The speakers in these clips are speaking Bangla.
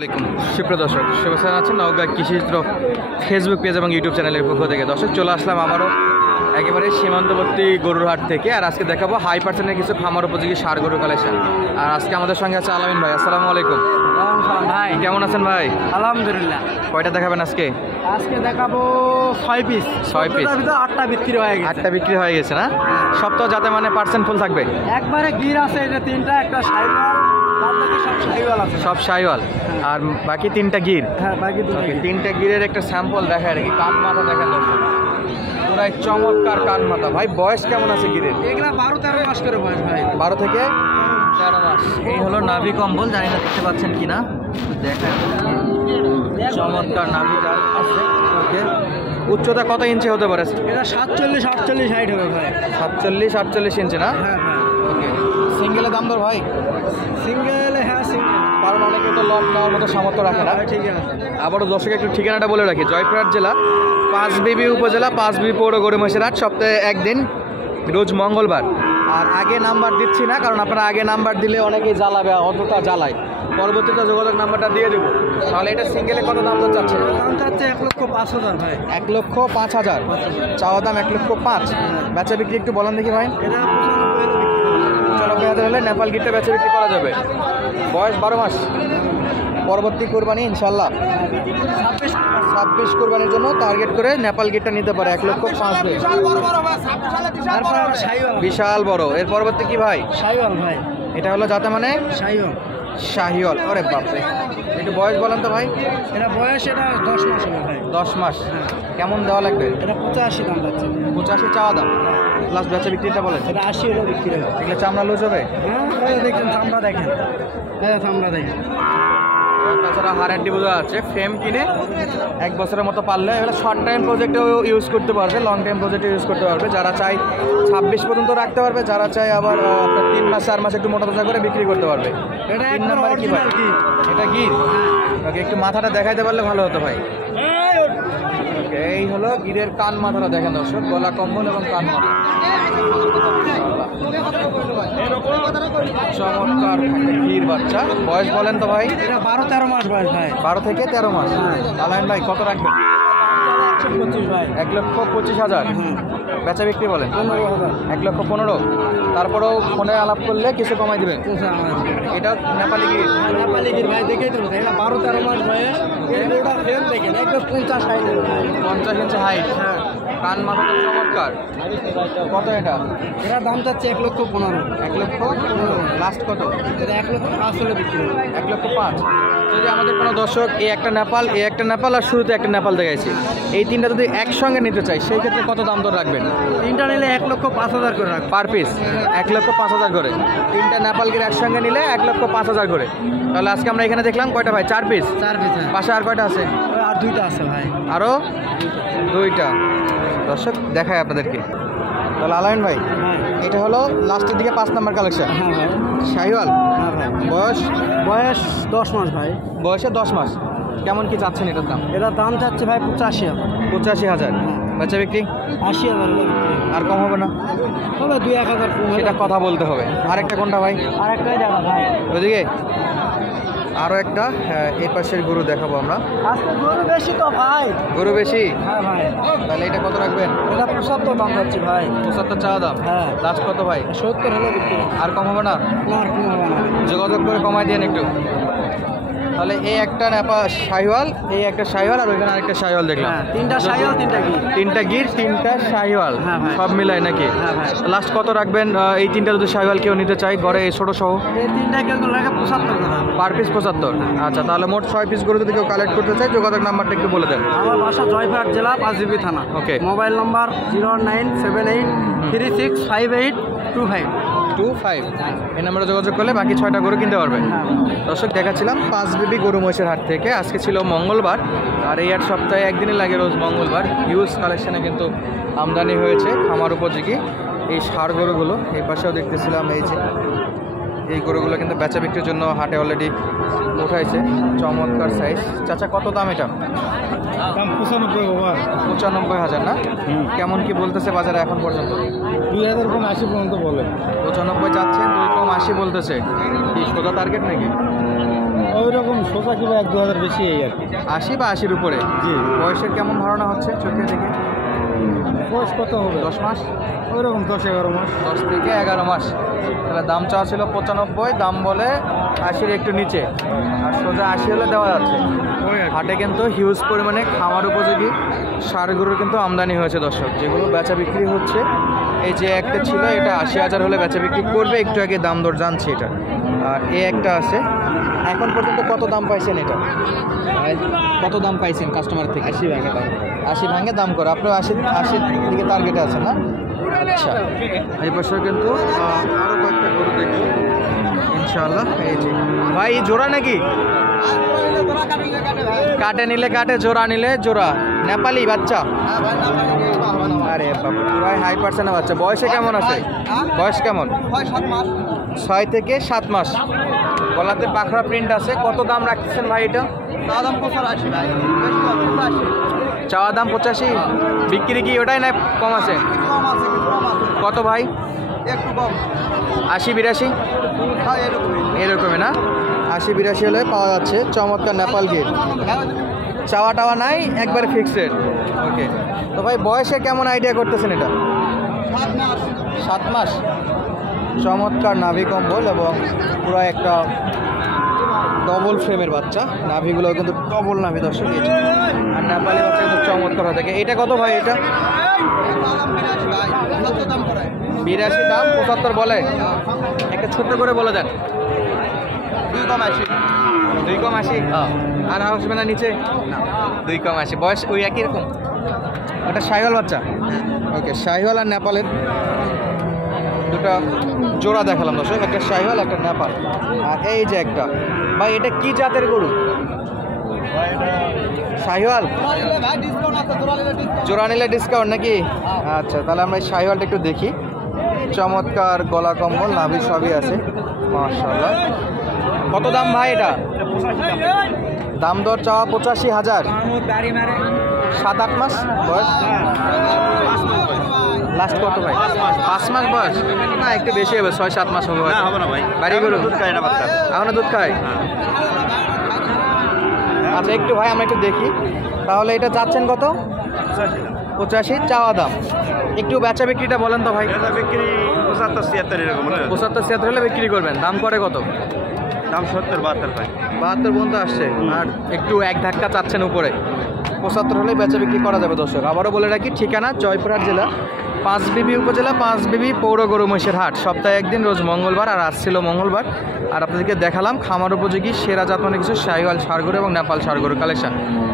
আসসালামাইকুম সুপ্রিয় দর্শক, শুভেচ্ছা জানাচ্ছি নওগাঁ কৃষিচিত্র ফেসবুক পেজ এবং ইউটিউব চ্যানেলের পক্ষ থেকে। দর্শক, চলে আসলাম আমারও একেবারে সীমান্তবর্তী গরুর হাট থেকে। আর আজকে দেখাবো হাই পার্সেন্টের কিছু খামার উপযোগী ষাঁড় গরু কালেকশন। আর আজকে আমাদের সঙ্গে আছে আলামিন ভাই। আসসালামু আলাইকুম ভাই, কেমন আছেন ভাই? আলহামদুলিল্লাহ। কয়টা দেখাবেন আজকে? আজকে দেখাবো 6 পিস। 6 পিস, 8টা বিক্রি হয়ে গেছে। 8টা বিক্রি হয়ে গেছে না? সব তো যাতে মানে পার্সেন্ট ফুল থাকবে। একবারে গির আছে, এটা 3টা, একটা শাইওয়াল, বাকি সব শাইওয়াল আছে। সব শাইওয়াল আর বাকি 3টা গির। হ্যাঁ, বাকি 3টা গিরের একটা স্যাম্পল দেখায় আর কি। কান মাথা দেখেন দর্শক, পুরাই চমৎকার কান মাথা। ভাই বয়স কেমন আছে গিরের? এগুলা 12-13 মাস করে বয়স ভাই। 12 থেকে 13 মাস। এই হলো নাভি কম্বল, জানি না দেখতে পাচ্ছেন কিনা, দেখেন চমৎকার নাভিটা আছে। ওকে, উচ্চতা কত ইঞ্চি হতে পারে? এটা 47-48 হাইট হবে ভাই। 47-48 ইঞ্চি না? হ্যাঁ ভাই। ওকে, সিঙ্গেলের দাম দর ভাই? সিঙ্গেল, হ্যাঁ সিঙ্গেল। কারণ অনেকে তো লট নেওয়ার মতো সামর্থ্য রাখে না। ঠিক আছে। আবারও দর্শক একটু ঠিকানাটা বলে রাখি। জয়পুরহাট জেলা পাঁচবিবি উপজেলা পাঁচবিবি পৌর গরু মহিষের হাট, সপ্তাহে একদিন, রোজ মঙ্গলবার। আর আগে নাম্বার দিচ্ছি না, কারণ আপনারা আগে নাম্বার দিলে অনেকেই জ্বালাবে, অতটা জ্বালায়। পরবর্তীতে যোগাযোগ নাম্বারটা দিয়ে দেবো। তাহলে এটা সিঙ্গেলে কত দাম চাচ্ছে? দাম চাচ্ছে 1,05,000 ভাই। 1,05,000 চাওয়া দাম। 1,05,000 বেচা বিক্রি একটু বলেন দেখি ভাই। এটা 95,000 হলে নেপাল গিটটা বেচা বিক্রি করা যাবে। বয়স 12 মাস। পরবর্তী কোরবানি ইনশাল্লাহ 26 কোরবানির জন্য টার্গেট করে নেপাল গিটটা নিতে পারে। 1,05,000। বিশাল বড়। এর পরবর্তী কি ভাই? শাইওয়াল ভাই। এটা হলো যাতে মানে শাইওয়াল। শাহিওয়াল। ওরে বাপরে, একটু বয়স বলেন তো ভাই। এটা বয়স, এটা 10 মাস হবে ভাই। 10 মাস। কেমন দেওয়া লাগবে? এটা 85 দাম যাচ্ছে। 85 চাওয়া দাম। লাস্ট বেচা বিক্রিটা বলেন। এটা 80 হলো বিক্রি হবে। এগুলো চামড়া লুজ হবে? হ্যাঁ, দেখেন চামড়া দেখেন। হ্যাঁ, চামড়া দেখেন। তাছাড়া হাড়াড্ডি বোঝা যাচ্ছে। ফ্রেম কিনে 1 বছরের মতো পারলে এগুলো শর্ট টাইম প্রজেক্টেও ইউজ করতে পারবে, লং টাইম প্রজেক্টে ইউজ করতে পারবে। যারা চাই 26 পর্যন্ত রাখতে পারবে, যারা চাই আবার আপনার 3 মাস 4 মাস একটু মোটা তাজা করে বিক্রি করতে পারবে। এটা 3 নাম্বার কি ভাই? এটা গির। ওকে, একটু মাথাটা দেখাইতে পারলে ভালো হতো ভাই। ওকে, এই হলো গিরের কান মাথাটা দেখেন দর্শক, গলা কম্বল এবং কান মাথা চমৎকার একটা গির বাচ্চা। বয়স বলেন তো ভাই? এটা 12-13 মাস বয়স ভাই। 12 থেকে 13 মাস। আলাইন ভাই কত রাখবেন? 125 ভাই। 1,25,000 বেচা বিক্রি বলেন? 15,000। 1,15,000। তারপরেও ফোনে আলাপ করলে কিছু কমাই দিবেন। এটা নেপালি গির। নেপালি গির ভাই, দেখেই তো এটা 12-13 মাস বয়স। এটা ফ্রেম দেখেন, 1,50 হাইট হবে ভাই। 50 ইঞ্চি হাইট। কান মাথাটা চমৎকার। কত এটা? এটা দাম চাচ্ছে 1,15,000। 1,15,000। লাস্ট কত? এটা 1,05,000 হলে বিক্রি হবে। 1,05,000। যদি আমাদের কোনো দর্শক এই একটা নেপাল আর শুরুতে একটা নেপাল দেখাইছি, এই 3টা যদি একসঙ্গে নিতে চাই, সেই ক্ষেত্রে কত দাম দর রাখবেন? 3টা নিলে 1,05,000 করে রাখবে পার পিস। 1,05,000 করে। 3টা নেপাল গির একসঙ্গে নিলে 1,05,000 করে। তাহলে আজকে আমরা এখানে দেখলাম কয়টা ভাই? 4 পিস। 4 পিস। পাশে আর কয়টা আছে? আর 2টা আছে ভাই। আরও 2টা। দর্শক দেখায় আপনাদেরকে। তাহলে আলাইন ভাই, এটা হলো লাস্টের দিকে 5 নাম্বার কালেকশন। হ্যাঁ ভাই। শাহিওয়াল। হ্যাঁ ভাই। বয়স 10 মাস ভাই। বয়সে 10 মাস। কেমন কি চাচ্ছেন এটার দাম? এটার দাম চাচ্ছে ভাই 85,000। 85,000। বেচা বিক্রি 80,000 আর কম হবে না? হবে 2-1,000। সেটা কথা বলতে হবে। আরেকটা কোনটা ভাই? আরেকটাই দেখা ভাই। ওইদিকে আরও একটা এই পাশের গরু দেখাবো আমরা। আজকে গরু বেশি তো ভাই। গরু বেশি? হ্যাঁ ভাই। তাহলে এটা কত রাখবেন? এটা 75 দাম যাচ্ছে ভাই। 75 চাওয়া দাম। হ্যাঁ। লাস্ট কত ভাই? 70 হলে বিক্রি হবে। আর কম হবে না? না, আর কোনো হবে না। যোগাযোগ করে কমাই দেন একটু। তাহলে এই একটা নেপাল শাহিওয়াল, এই একটা শাহিওয়াল, আর ওইখানে আরেকটা শাহিওয়াল দেখলাম। হ্যাঁ, 3টা শাইওয়াল, 3টা গির। 3টা গির, 3টা শাহিওয়াল। হ্যাঁ ভাই। সব মিলাই নাকি? হ্যাঁ ভাই। লাস্ট কত রাখবেন? এই 3টা যদি শাহিওয়াল কেউ নিতে চাই ঘরে, এই ছোট সহ, এই 3টা কেউ লাগে 75 টাকা। Per piece 75। আচ্ছা, তাহলে মোট 6 পিস গরু যদি কেউ কালেক্ট করতে চাই, যোগাযোগ নাম্বারটা একটু বলে দেন। আমার বাসা জয়পুরহাট জেলা পাঁচবিবি থানা। ওকে। Mobile number 0978365825। 25। এই নাম্বারে যোগাযোগ করলে বাকি 6টা গরু কিনতে পারবেন। দর্শক দেখাচ্ছিলাম পাঁচবিবি গরু মহিষের হাট থেকে। আজকে ছিল মঙ্গলবার, আর এই হাট সপ্তাহে একদিনই লাগে, রোজ মঙ্গলবার। হিউজ কালেকশানে কিন্তু আমদানি হয়েছে খামার উপযোগী এই ষাঁড় গরুগুলো। এই পাশেও দেখতেছিলাম এই যে এই গরুগুলো কিন্তু বেচা বিক্রির জন্য হাটে অলরেডি উঠাইছে। চমৎকার সাইজ। চাচা কত দাম এটা? দাম 95 বাবা। 95,000 না? কেমন কি বলতেছে বাজারে এখন পর্যন্ত? 2000 কম 80 পর্যন্ত বলে। 95 চাচ্ছেন, 2 কম 80 বলতেছে। কি সোজা টার্গেট নাকি? ও ওই রকম সোজা কিলো 1-2 হাজার বেশি এই আর কি। 80 বা 80-র উপরে। জি। বয়সের কেমন ধারণা হচ্ছে চোখে দেখে? বয়স কত হবে? 10 মাস, ওই রকম 10-11 মাস। 10 থেকে 11 মাস। তাহলে দাম চাওয়া ছিল 95, দাম বলে 80-র একটু নিচে, আর সোজা 80 হলে দেওয়া যাচ্ছে। হাটে কিন্তু হিউজ পরিমাণে খামার উপযোগী ষাঁড় গরুর কিন্তু আমদানি হয়েছে দর্শক, যেগুলো বেচা বিক্রি হচ্ছে। এই যে একটা ছিল, এটা 80,000 হলে বেচা বিক্রি করবে, একটু আগে দাম দর জানছি এটা। আর এই একটা আছে, এখন পর্যন্ত কত দাম পাইছেন এটা? কত দাম পাইছেন কাস্টমার থেকে? 80 ভাঙে দাম। 80 ভাঙে দাম করে, আপনার 80 দিকে টার্গেটে আছেন না? আচ্ছা, এই বছর কিন্তু আরও কয়েকটা গরু দেখবো ইনশাআল্লাহ। এই যে ভাই, জোড়া নাকি? কাটে নিলে কাটে, জোড়া নিলে জোড়া। নেপালি বাচ্চা? আরে বাবা, পুরাই হাই পার্সেন্টের বাচ্চা। বয়সে কেমন আছে? বয়স কেমন? 6 থেকে 7 মাস। গলাতে পাখরা প্রিন্ট আছে। কত দাম রাখতেছেন ভাই এটা? চাওয়া দাম 85, বিক্রি কি ওটাই না কম আছে? কত ভাই? 80-82 এরকমই না? 80-82 হলে পাওয়া যাচ্ছে। চমৎকার নেপাল গির, চাওয়া টাওয়া নাই, একবার ফিক্সড। ওকে, তো ভাই বয়সে কেমন আইডিয়া করতেছেন এটা? 7 মাস। চমৎকার নাভি কম্বল এবং পুরো একটা ডবল ফ্রেমের বাচ্চা। নাভিগুলো কিন্তু ডবল নাভি দর্শক। আর নেপালি বাচ্চা কিন্তু চমৎকার হয়ে থাকে। এটা কত ভাই? এটা 82 দাম, 75 বলে। একটা ছোট্ট করে বলে দেন। 2 কম 80। আর আসবে না নিচে? 2 কম 80। বয়স ওই একই রকম? ওটা শাহিওয়াল বাচ্চা? ওকে, শাহিওয়াল আর নেপালের দুটা জোড়া দেখালাম দর্শক, একটা শাহিওয়াল একটা নেপাল। আর এই যে একটা ভাই, এটা কি জাতের গরু? শাহিওয়াল? জোড়া নিলে ডিসকাউন্ট নাকি? আচ্ছা, তাহলে আমরা এই শাহিওয়ালটা একটু দেখি। চমৎকার গলা কম্বল, নাভি সবই আছে মাশাআল্লাহ। কত দাম ভাই এটা? দাম দর চাওয়া 85,000। 7-8 মাস বয়স। লাস্ট কত ভাই? 5 মাস বয়স? না, একটু বেশি হবে, 6-7 মাস হবে। বাড়ি গরু এখনো দুধ খায়? আচ্ছা, একটু ভাই আমরা একটু দেখি তাহলে। এটা চাচ্ছেন কত? 85 চাওয়া দাম। একটু বেচা বিক্রিটা বলেন তো ভাই। বিক্রি 75-76 এরকম। 75-76 হলে বিক্রি করবেন। দাম করে কত? দাম 70-72 ভাই। 72 পর্যন্ত আসছে। আর একটু এক ধাক্কা চাচ্ছেন উপরে। 75 হলে বেচা বিক্রি করা যাবে দর্শক। আবারও বলে রাখি, ঠিকানা জয়পুরহাট জেলা, পাঁচবিবি উপজেলা, পাঁচবিবি পৌর গরু মহিষের হাট। সপ্তাহে একদিন, রোজ মঙ্গলবার। আর আজ ছিল মঙ্গলবার। আর আপনাদেরকে দেখালাম খামার উপযোগী সেরা জাত মানে কিছু শাহিওয়াল ষাঁড় গরু এবং নেপাল ষাঁড় গরু কালেকশন।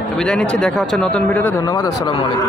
তো বিদায় নিচ্ছি, দেখা হচ্ছে নতুন ভিডিওতে। ধন্যবাদ, আসসালামু আলাইকুম।